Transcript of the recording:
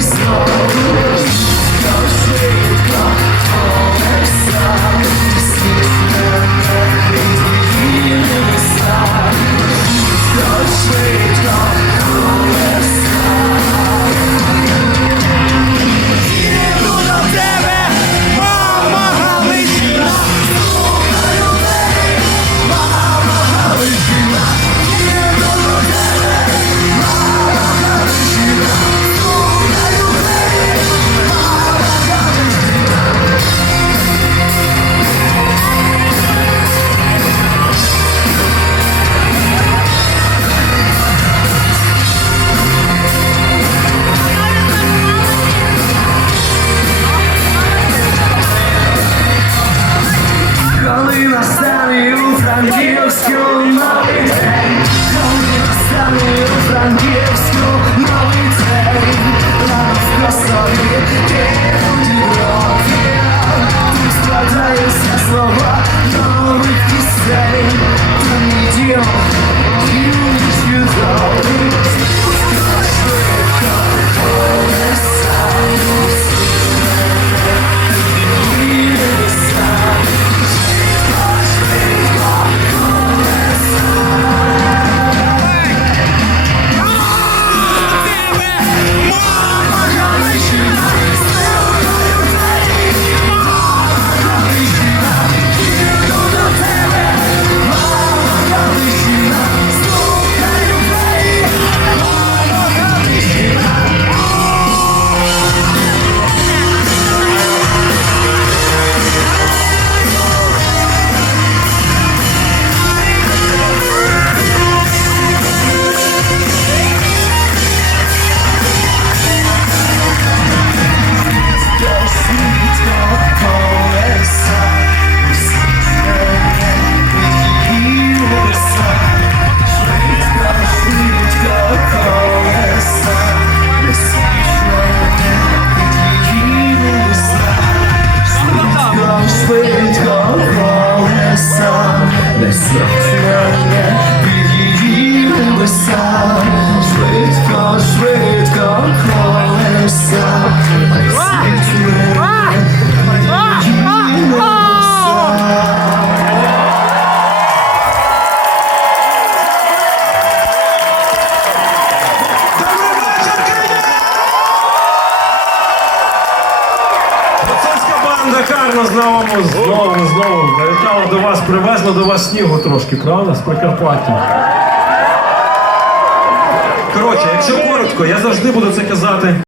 sky. Франківську, малий день, коли стане у Франківську. Карна знову, знову, знову завітала до вас, привезла до вас снігу трошки, правда? З Прикарпаття. Коротше, якщо коротко, я завжди буду це казати.